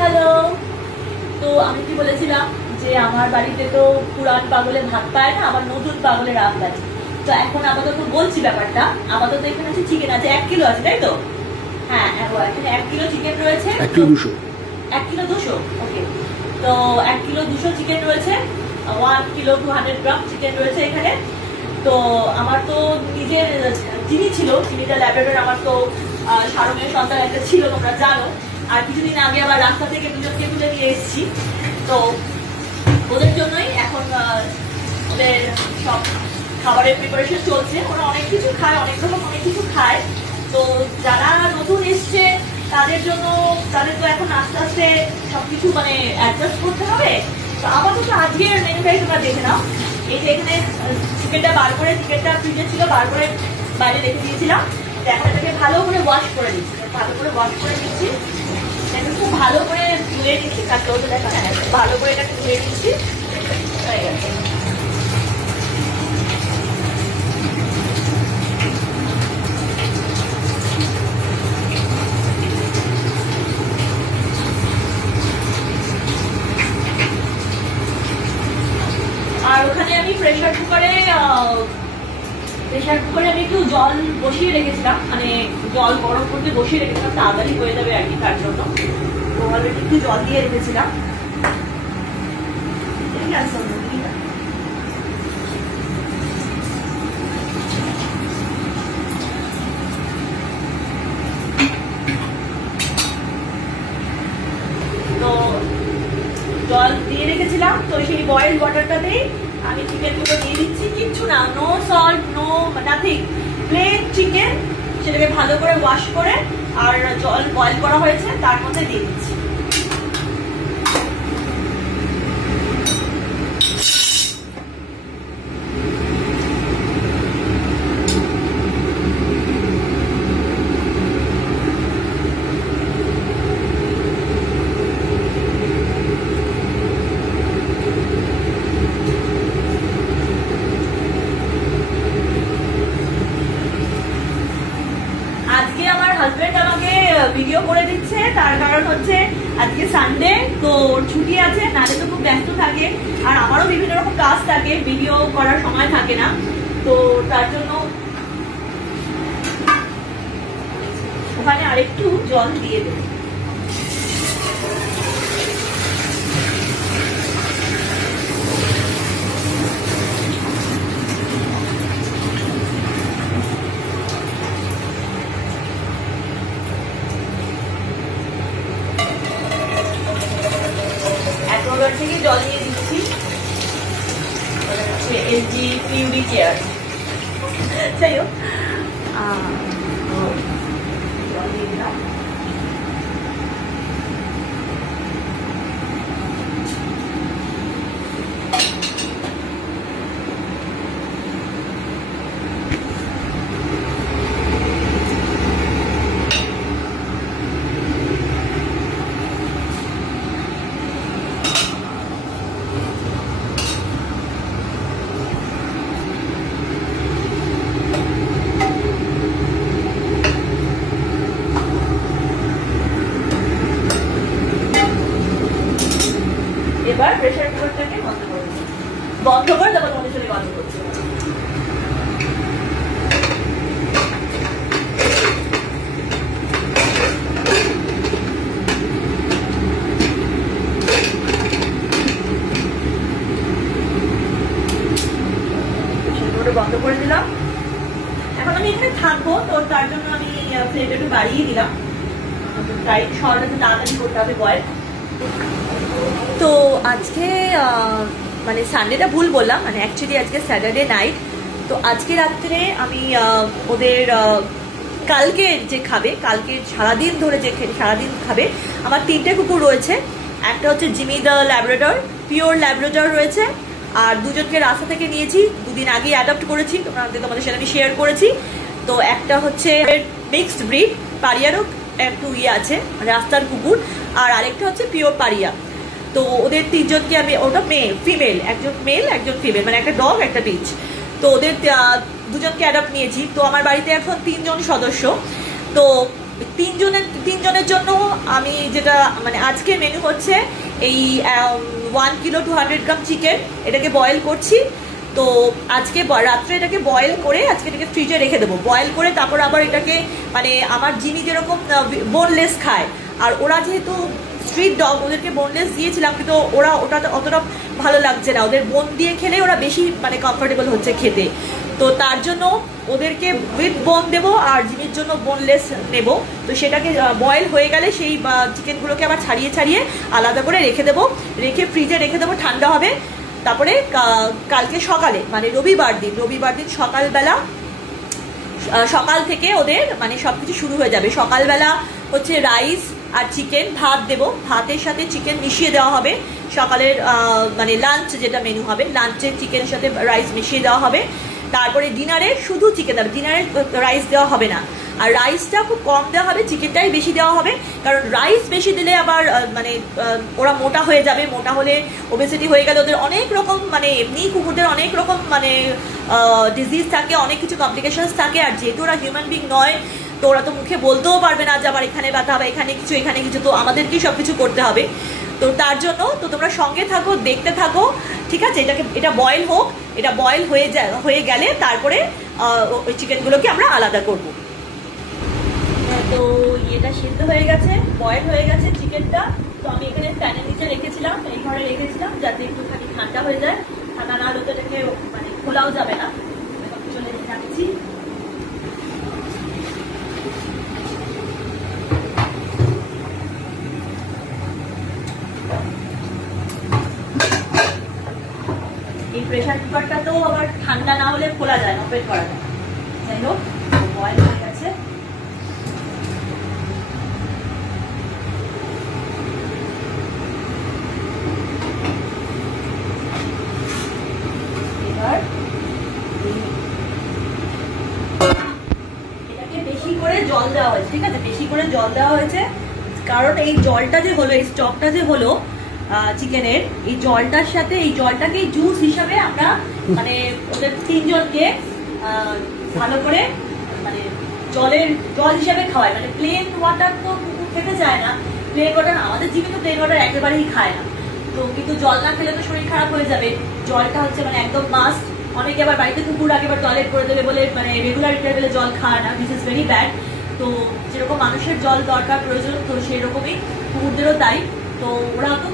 Hello. তো আমি কি বলেছিলাম যে আমার বাড়িতে তো পুরান পাগলে ভাত পায় না, আবার নতুন পাগলে রাত আছে। তো এখন আপাতত বলছি ব্যাপারটা। আপাতত এখানে আছে চিকেন আছে 1 কিলো আছে, তাই তো? হ্যাঁ, এখানে 1 কিলো চিকেন রয়েছে। 1 কিলো 200। 1 কিলো 200, ওকে। তো 1 কিলো 200 চিকেন রয়েছে, 1 কিলো 200 গ্রাম চিকেন রয়েছে এখানে। তো আমার তো নিজের চিনি ছিল, চিনিটা ল্যাবরেটর আমার তো সারমের সন্তান একটা ছিল, তোমরা জানো। আর কিছুদিন আগে আবার রাস্তা থেকে দুজনকে তুলে নিয়ে এসেছি। তো ওদের জন্যই এখন ওদের সব খাবারের প্রিপারেশন চলছে। ওরা অনেক কিছু খায়, অনেক রকম অনেক কিছু খায়। তো যারা নতুন এসছে তাদের জন্য, তাদের তো এখন আস্তে আস্তে সবকিছু মানে অ্যাডজাস্ট করতে হবে। তো আপাতত আজকের মেনুটাই তোমরা দেখে নাও। এই যে এখানে চিকেনটা বার করে, চিকেনটা ফ্রিজে ছিল, বার করে বাইরে রেখে দিয়েছিলাম। এখন এটাকে ভালো করে ওয়াশ করে দিচ্ছি, ভালো করে ওয়াশ করে দিচ্ছি। খুব ভালো করে ধুয়ে নিচ্ছি, কাটতে হতে দেখা ভালো করে এটাকে ধুয়ে নিচ্ছি। হয়ে গেছে। আর ওখানে আমি প্রেসার কুকারে আমি একটু জল বসিয়ে রেখেছিলাম, মানে জল গরম করতে বসিয়ে রেখেছিলাম, তাড়াতাড়ি হয়ে যাবে আর কি, তার জন্য। তো অলরেডি একটু জল দিয়ে রেখেছিলাম। তো জল দিয়ে রেখেছিলাম, তো সেই বয়েল ওয়াটারটাতেই আমি চিকেনগুলো দিয়ে দিচ্ছি। কিচ্ছু না, no salt, no nothing, plain chicken. সেটাকে ভালো করে ওয়াশ করে আর জল বয়েল করা হয়েছে তার মধ্যে দিয়ে দিচ্ছি। ভিডিও করে দিচ্ছে, তার কারণ হচ্ছে আজকে সানডে, তো ছুটি আছে, নালে তো খুব ব্যস্ত থাকে। আর আমারও বিভিন্ন রকম কাজ থাকে, ভিডিও করার সময় থাকে না। তো তার জন্য ওখানে আরেকটু জল দিয়ে দেবো। থেকে জল দিয়ে দিচ্ছি। এলজি পিউরি চেয়ার, যাই হোক জল দিয়ে দিলাম। এবার প্রেসার কুকারটাকে বন্ধ করে তারপর মনে চলে বন্ধ করছি। বন্ধ করে দিলাম। এখন আমি এখানে থাকবো, তো তার জন্য আমি ফ্লেমটা একটু বাড়িয়ে দিলাম। তাড়াতাড়ি করতে হবে বয়েল। তো আজকে মানে সানডেটা ভুল বললাম, মানে অ্যাকচুয়ালি আজকে স্যাটারডে নাইট। তো আজকে রাত্রে আমি ওদের কালকে যে খাবে, কালকে সারাদিন ধরে যে সারাদিন খাবে, আমার 3টে কুকুর রয়েছে। একটা হচ্ছে Jimmy the Labrador, pure Labrador রয়েছে। আর দুজনকে রাস্তা থেকে নিয়েছি, 2 দিন আগে অ্যাডপ্ট করেছি, তোমাদের সাথে আমি শেয়ার করেছি। তো একটা হচ্ছে মিক্সড ব্রিড, পারিয়ারও একটু আছে, রাস্তার কুকুর। আর আরেকটা হচ্ছে পিওর পারিয়া। তো ওদের 3জনকে আমি, ওটা ফিমেল, একজন মেল একজন ফিমেল, মানে একটা ডগ একটা বিচ। তো ওদের 2জনকে অ্যাডপ্ট নিয়েছি। তো আমার বাড়িতে এখন 3জন সদস্য। তো তিনজনের জন্য আমি যেটা মানে আজকে মেনু হচ্ছে এই 1 কিলো 200 গ্রাম চিকেন, এটাকে বয়েল করছি। তো আজকে রাত্রে এটাকে বয়েল করে আজকে এটাকে ফ্রিজে রেখে দেবো। বয়েল করে তারপর আবার এটাকে মানে আমার জিনি যেরকম বোনলেস খায়, আর ওরা যেহেতু স্ট্রিট ডগ, ওদেরকে বোনলেস দিয়েছিলাম কিন্তু ওরা ওটা অতটা ভালো লাগছে না, ওদের বোন দিয়ে খেলে ওরা বেশি মানে কমফোর্টেবল হচ্ছে খেতে। তো তার জন্য ওদেরকে উইথ বোন দেবো আর জিনির জন্য বোনলেস নেব। তো সেটাকে বয়েল হয়ে গেলে সেই চিকেনগুলোকে আবার ছাড়িয়ে ছাড়িয়ে আলাদা করে রেখে দেবো, রেখে ফ্রিজে রেখে দেবো, ঠান্ডা হবে। তারপরে কালকে সকালে মানে রবিবার দিন সকালবেলা, সকাল থেকে ওদের মানে সবকিছু শুরু হয়ে যাবে। সকালবেলা হচ্ছে রাইস আর চিকেন, ভাত দেবো, ভাতের সাথে চিকেন মিশিয়ে দেওয়া হবে। সকালের মানে লাঞ্চ যেটা মেনু হবে, লাঞ্চে চিকেনের সাথে রাইস মিশিয়ে দেওয়া হবে। তারপরে ডিনারে শুধু চিকেন দেবে, ডিনারে রাইস দেওয়া হবে না, আর রাইসটা খুব কম দেওয়া হবে, চিকেনটাই বেশি দেওয়া হবে। কারণ রাইস বেশি দিলে আবার মানে ওরা মোটা হয়ে যাবে, মোটা হলে ওবেসিটি হয়ে গেলে ওদের অনেক রকম মানে এমনি কুকুরদের অনেক রকম মানে ডিজিজ থাকে, অনেক কিছু কমপ্লিকেশনস থাকে। আর যেহেতু ওরা হিউম্যান বিং নয়, তো ওরা তো মুখে বলতেও পারবে না যে আবার এখানে ব্যথা হবে, এখানে কিছু, তো আমাদেরকেই সব কিছু করতে হবে। তো তার জন্য তো তোমরা সঙ্গে থাকো, দেখতে থাকো, ঠিক আছে? এটা বয়েল হোক, এটা বয়েল হয়ে গেলে তারপরে ওই চিকেনগুলোকে আমরা আলাদা করব। তো এটা সিদ্ধ হয়ে গেছে, বয়েল হয়ে গেছে চিকেনটা। তো আমি এখানে ফ্যানের নিচে রেখেছিলাম, এই ঘরে রেখেছিলাম যাতে একটুখানি ঠান্ডা হয়ে যায়। ঠান্ডা না হলে তো এটাকে মানে খোলাও যাবে না। চলে যাচ্ছি। এই প্রেসার কুকারটা তো আবার ঠান্ডা না হলে খোলা যায় না, ওপেন করা যায়। যাই হোক, বয়েল হয়ে গেছে। এবার এটাকে বেশি করে জল দেওয়া হয়েছে, ঠিক আছে? বেশি করে জল দেওয়া হয়েছে কারণ এই জলটা যে হলো, এই স্টকটা যে হলো চিকেনের, এই জলটার সাথে এই জলটাকে জুস হিসাবে আমরা মানে ওদের তিনজনকে ভালো করে মানে জল হিসাবে খাওয়াই। মানে প্লেন ওয়াটার তো কুকুর খেতে চায় না, প্লেন ওয়াটার আমাদের জিমে তো প্লেন ওয়াটার একেবারেই খায় না। তো কিন্তু জল না খেলে তো শরীর খারাপ হয়ে যাবে, জলটা হচ্ছে মানে একদম মাস্ট। অনেকে আবার বাড়িতে কুকুর আগে টয়লেট করে দেবে বলে মানে রেগুলার ইন্টারভেলে জল খায় না, দিস ইজ ভেরি ব্যাড। তো যেরকম মানুষের জল দরকার প্রয়োজন, তো সেরকমই কুকুরদেরও তাই। তো ওরা তো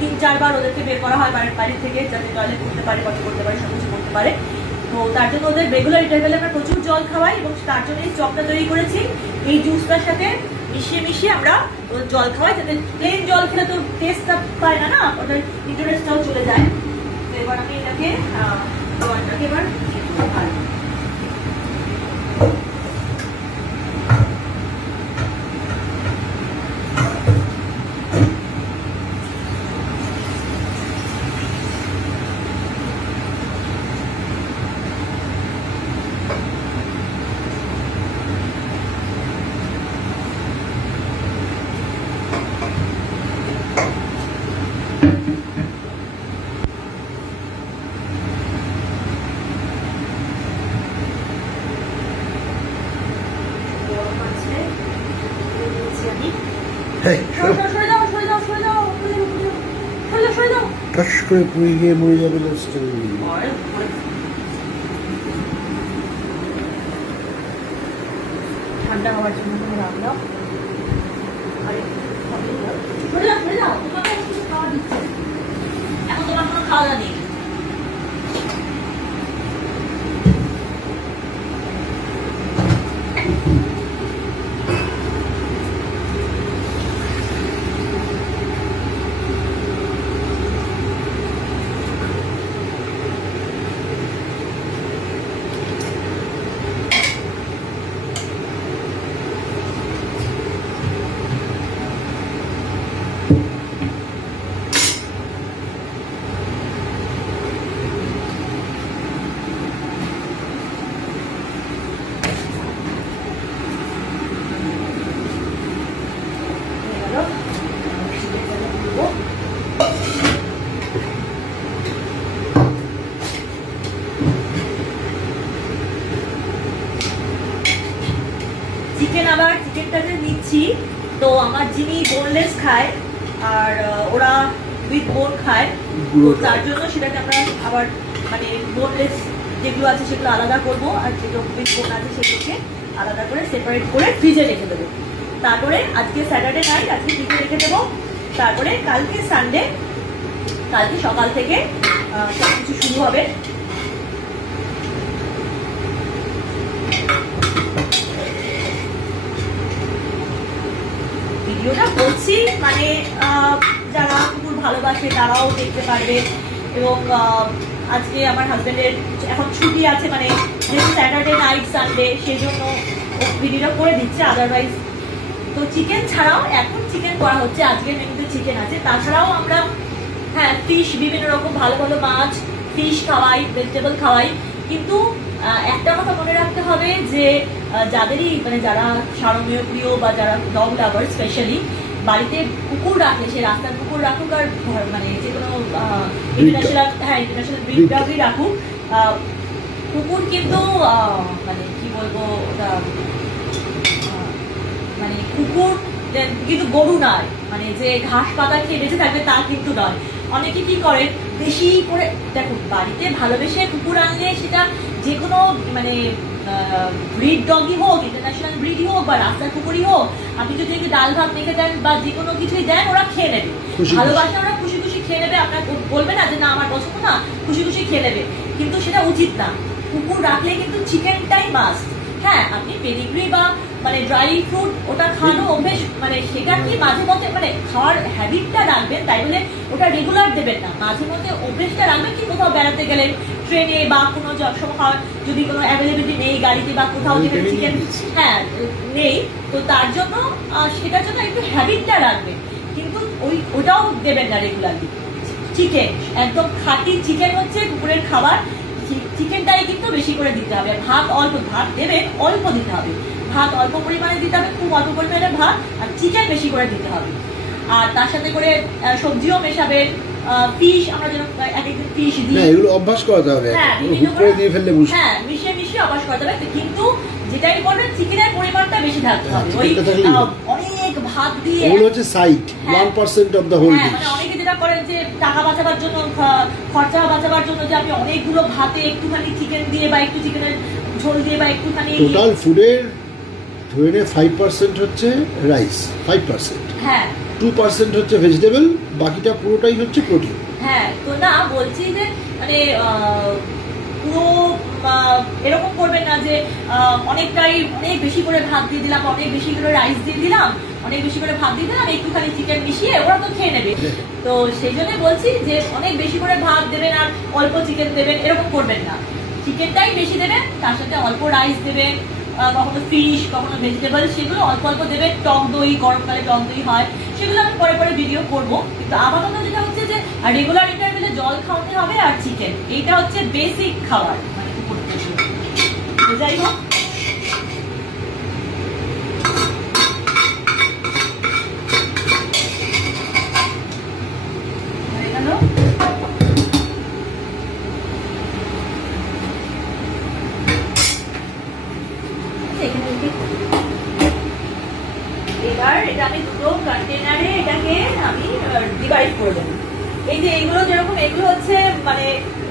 3-4 বার ওদেরকে বের করা হয় বাড়ির থেকে, যাতে টয়লেট করতে পারে, পটি করতে পারে, সব কিছু করতে পারে। তো তার জন্য ওদের রেগুলার ইন্টারভেলে আমরা প্রচুর জল খাওয়াই, এবং তার জন্য এই স্টকটা তৈরি করেছি। এই জুসটার সাথে মিশিয়ে আমরা জল খাওয়াই, যাতে প্লেন জল খেলে তো টেস্টটা পায় না, না ওটার ইন্টারেস্টটাও চলে যায়। তো এবার আমি এটাকে জলটাকে এবার টাস করে পুড়ে গিয়ে মরে যাবে লাস্টে। ঠান্ডা হওয়ার জন্য রাখলাম। এখন তোমার কোনো খাওয়া নেই। বোনলেস খায় আর ওরা উইথ বোন খায়, তার জন্য সেটাকে আমরা আবার মানে বোনলেস যেগুলো আছে সেগুলো আলাদা করবো, আর যেগুলো উইথ বোন আছে সেগুলোকে আলাদা করে সেপারেট করে ফ্রিজে রেখে দেবো। তারপরে আজকে স্যাটারডে নাইট, আজকে ফ্রিজে রেখে দেবো। তারপরে কালকে সানডে, কালকে সকাল থেকে সব কিছু শুরু হবে। ভিডিওটা করছি মানে যারা কুকুর ভালোবাসে তারাও দেখতে পারবে, এবং আজকে আমার হাজবেন্ডের এখন ছুটি আছে, মানে যেহেতু স্যাটারডে নাইট সানডে সেই জন্য ভিডিওটা করে দিচ্ছে। আদারওয়াইজ তো চিকেন ছাড়াও এখন চিকেন করা হচ্ছে, আজকের মেনুতে চিকেন আছে। তাছাড়াও আমরা হ্যাঁ ফিশ, বিভিন্ন রকম ভালো ভালো মাছ, ফিশ খাওয়াই, ভেজিটেবল খাওয়াই। কিন্তু একটা কথা মনে রাখতে হবে যে যাদেরই মানে যারা সারমেয় প্রিয় বা যারা ডগ লাভার স্পেশালি, বাড়িতে কুকুর রাখলে সে রাস্তার কুকুর রাখুক আর মানে যে কোনো ইন্টারন্যাশনাল ব্রিড ডগই রাখুক, কুকুর কিন্তু মানে কি বলবো ওটা মানে কুকুর কিন্তু গরু নয়, মানে যে ঘাস পাতা খেয়ে বেঁচে থাকবে তা কিন্তু নয়। অনেকে কি করে বেশি করে, দেখুন বাড়িতে ভালোবেসে কুকুর আনলে সেটা যে কোনো মানে ব্রিড ডগই হোক, ইন্টারন্যাশনাল ব্রিডই হোক বা রাস্তার কুকুরই হোক, আপনি যদি একটু ডাল ভাত মেখে দেন বা যে কোনো কিছুই দেন ওরা খেয়ে নেবে, ভালোবাসা ওরা খুশি খুশি খেয়ে নেবে। আপনার বলবে না যে না আমার পছন্দ না, খুশি খুশি খেয়ে নেবে, কিন্তু সেটা উচিত না। কুকুর রাখলে কিন্তু চিকেনটাই মাস্ট। হ্যাঁ আপনি পেডিগ্রি বা মানে ড্রাই ফ্রুট ওটা খাওয়ানো অভ্যেস, মানে সেটা কি মাঝে মধ্যে মানে খাওয়ার হ্যাবিটটা রাখবেন, তাই বলে ওটা রেগুলার দেবেন না, মাঝে মধ্যে অভ্যেসটা রাখবেন। কি কোথাও বেড়াতে গেলেন ট্রেনে বা কোনো সময় যদি কোনো অ্যাভেলেবিলিটি নেই গাড়িতে বা কোথাও যেখানে চিকেন হ্যাঁ নেই, তো তার জন্য সেটার জন্য একটু হ্যাবিটটা রাখবেন, কিন্তু ওটাও দেবেন না রেগুলারলি। চিকেন একদম খাঁটি চিকেন হচ্ছে কুকুরের খাবার, চিকেনটাই কিন্তু বেশি করে দিতে হবে। ভাত অল্প, ভাত দেবেন অল্প দিতে হবে, ভাত অল্প পরিমাণে দিতে হবে, খুব অল্প পরিমাণে ভাত, আর চিকেন বেশি করে দিতে হবে। আর তার সাথে করে সবজিও মেশাবেন, ফিশ আমরা যেন একদিন ফিশ দিই, এগুলো অভ্যাস করাতে হবে। হ্যাঁ বিভিন্ন করে দিয়ে ফেললে হ্যাঁ মিশিয়ে মিশিয়ে অভ্যাস করাতে হবে, কিন্তু যেটাই বলবেন চিকেনের পরিমাণটা বেশি থাকতে হবে। ওই অনেক ভাত দিয়ে এগুলো হচ্ছে side 1% of the whole dish. মানে অনেকে যেটা করেন যে টাকা বাঁচাবার জন্য, খরচা বাঁচাবার জন্য যে আপনি অনেকগুলো ভাতে একটুখানি চিকেন দিয়ে বা একটু চিকেনের ঝোল দিয়ে বা একটুখানি টোটাল ফুডের ধরে 5% হচ্ছে রাইস, 5% হ্যাঁ 2% হচ্ছে ভেজিটেবল, বাকিটা পুরোটাই হচ্ছে প্রোটিন। হ্যাঁ তো না বলছি যে মানে পুরো এরকম করবেন না যে অনেকটাই অনেক বেশি করে ভাত দিয়ে দিলাম, অনেক বেশি করে রাইস দিয়ে দিলাম, অনেক বেশি করে ভাত দিয়ে দিলাম, একটুখানি চিকেন মিশিয়ে ওরা তো খেয়ে নেবে। তো সেই জন্য বলছি যে অনেক বেশি করে ভাত দেবেন আর অল্প চিকেন দেবেন, এরকম করবেন না। চিকেনটাই বেশি দেবেন, তার সাথে অল্প রাইস দেবেন, কখনো ফিশ কখনো ভেজিটেবল, সেগুলো অল্প অল্প দেবেন। টক দই, গরমকালে টক দই হয়, সেগুলো আমি পরে পরে ভিডিও করবো। কিন্তু আপাতত যেটা হচ্ছে যে রেগুলার ইন্টারভেলে জল খাওয়াতে হবে আর চিকেন, এইটা হচ্ছে বেসিক খাবার মানে কুকুরদের জন্য। যাই হোক হয়ে গেল। এবার এটা আমি দুটো কন্টেনারে এটাকে আমি ডিভাইড করে দেবো। এই যে এইগুলো যেরকম, এগুলো হচ্ছে মানে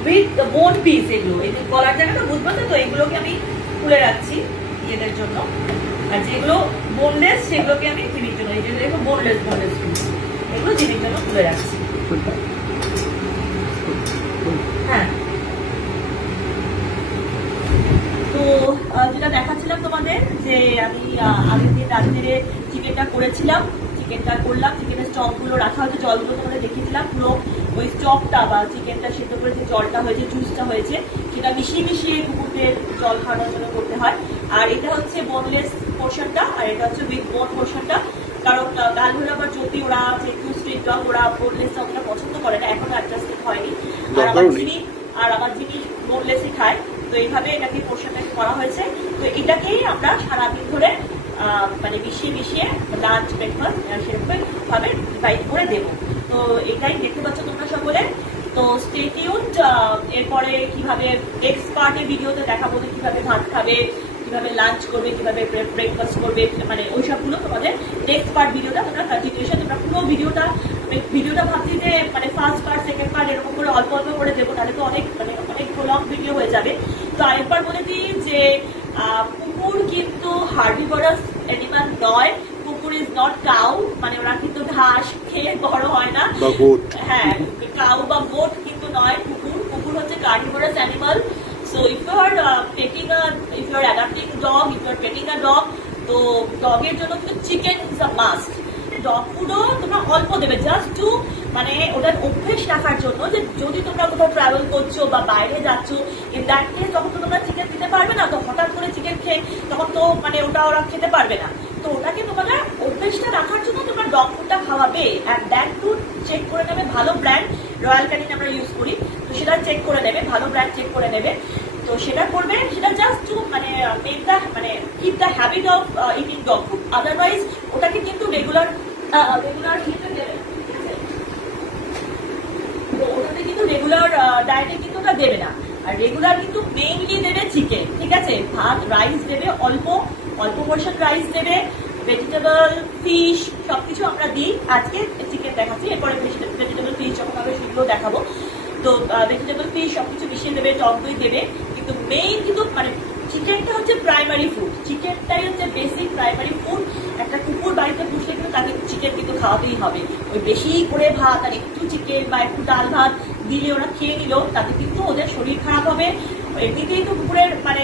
উইথ বোন পিস, এগুলো এই যে গলার জায়গাটা বুঝবেন তো, এগুলোকে আমি খুলে রাখছি এদের জন্য। আর যেগুলো বোনলেস সেগুলোকে আমি জিমির জন্য, এই যে দেখো বোনলেস পিস, এগুলো জিমির জন্য খুলে রাখছি। হ্যাঁ তো যেটা দেখাচ্ছিলাম তোমাদের যে আমি আগের দিন রাত্রে চিকেনটা করেছিলাম, চিকেনটা করলাম, চিকেনের স্টকগুলো রাখা হয়েছে, জলগুলো তোমাদের দেখিয়েছিলাম, পুরো ওই স্টকটা বা চিকেনটা সেদ্ধ করে যে জলটা হয়েছে, জুসটা হয়েছে, সেটা মিশিয়ে মিশিয়ে কুকুরদের জল খাওয়ানোর জন্য করতে হয়। আর এটা হচ্ছে বোনলেস পোর্শনটা, আর এটা হচ্ছে উইথ বোন পোর্শনটা। কারণ গালভেলা বা জ্যোতি ওরা যেহেতু স্ট্রিট ডগ, ওরা বোনলেসটা অতটা পছন্দ করে না, এখনো অ্যাডজাস্টেড হয়নি। আর আমার জিমি বোনলেসই খায়। তো এইভাবে এটাকে পোর্শনটাকে করা হয়েছে। তো এটাকেই আমরা সারাদিন ধরে মানে মিশিয়ে মিশিয়ে লাঞ্চ ব্রেকফাস্ট সেরকম ভাবে ডিভাইড করে দেবো। তো এটাই দেখতে পাচ্ছ তোমরা সকলে। তো স্টে টিউনড, এরপরে কিভাবে এক্সপার্টের ভিডিওতে দেখাবো যে কিভাবে ভাত খাবে, কিভাবে লাঞ্চ করবে, কিভাবে ব্রেকফাস্ট করবে, মানে ওই সবগুলো তোমাদের নেক্সট পার্ট ভিডিওটা তোমরা কন্টিনিউশন তোমরা ভিডিওটা ভাবছি যে মানে ফার্স্ট পার্ট সেকেন্ড পার্ট এরকম করে অল্প অল্প করে দেবো, তাহলে তো অনেক অনেক লং ভিডিও হয়ে যাবে। তো আরেকবার বলে দিই যে কুকুর কিন্তু হার্বিভরাস অ্যানিমাল নয়, কুকুর ইজ নট কাউ, মানে ওরা কিন্তু ঘাস খেয়ে বড় হয় না। হ্যাঁ, কাউ বা গোট কিন্তু নয় কুকুর। কুকুর হচ্ছে carnivorous animal. So if you are if you are adopting dog, if you are petting a dog, তো ডগের জন্য কিন্তু chicken is a must. Dog ফুডও তোমরা অল্প দেবে, জাস্ট টু মানে ওটার অভ্যেস রাখার জন্য, যে যদি তোমরা কোথাও ট্রাভেল করছো বা বাইরে যাচ্ছ, ইন দ্যাট কেস তখন তো তোমরা চিকেন দিতে পারবে না, তো হঠাৎ করে চিকেন খেয়ে তখন তো মানে ওটা ওরা খেতে পারবে না। তো ওটাকে তোমরা অভ্যেসটা রাখার জন্য তোমরা ডগ ফুডটা খাওয়াবে। অ্যান্ড দ্যাট ফুড চেক করে নেবে, ভালো ব্র্যান্ড, রয়্যাল ক্যানিন আমরা ইউজ করি, তো সেটা চেক করে নেবে, ভালো ব্র্যান্ড চেক করে নেবে। তো সেটা করবে, সেটা জাস্ট টু মানে মেক দ্য মানে keep the habit of eating dog food. Otherwise ওটাকে কিন্তু রেগুলার খেতে দেবে, ঠিক আছে? তো ওটাতে কিন্তু রেগুলার ডায়েটে কিন্তু ওটা দেবে না। আর রেগুলার কিন্তু মেইনলি দেবে চিকেন, ঠিক আছে? ভাত রাইস দেবে, অল্প অল্প পোর্শন রাইস দেবে, ভেজিটেবল ফিশ সবকিছু আমরা দিই। আজকে চিকেন দেখাচ্ছি, এরপরে ভেজিটেবল ফিশ যখন হবে সেগুলো দেখাবো। তো ভেজিটেবল ফিশ সবকিছু মিশিয়ে দেবে, টক দই দেবে, কিন্তু মেইন কিন্তু মানে চিকেনটা হচ্ছে প্রাইমারি ফুড, চিকেনটাই হচ্ছে বেসিক প্রাইমারি ফুড। একটা কুকুর বাড়িতে পুষলে কিন্তু তাকে চিকেন কিন্তু খাওয়াতেই হবে। ওই বেশি করে ভাত আর একটু চিকেন বা একটু ডাল ভাত দিলে ওরা খেয়ে নিল, তাতে কিন্তু ওদের শরীর খারাপ হবে। এমনিতেই তো কুকুরের মানে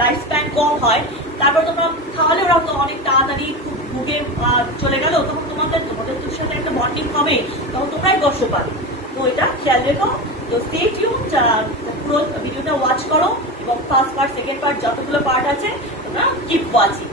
লাইফ স্প্যান কম হয়, তারপর তোমরা খাওয়ালে ওরা তো অনেক তাড়াতাড়ি খুব ভুগে চলে গেল, তখন তোমাদের সাথে একটা বন্ডিং হবে, তখন তোমরাই কষ্ট পাবে। তো এটা খেয়াল রেখো। তো স্টে টিউন, পুরো ভিডিওটা ওয়াচ করো এবং ফার্স্ট পার্ট সেকেন্ড পার্ট যতগুলো পার্ট আছে তোমরা কিপ ওয়াচিং।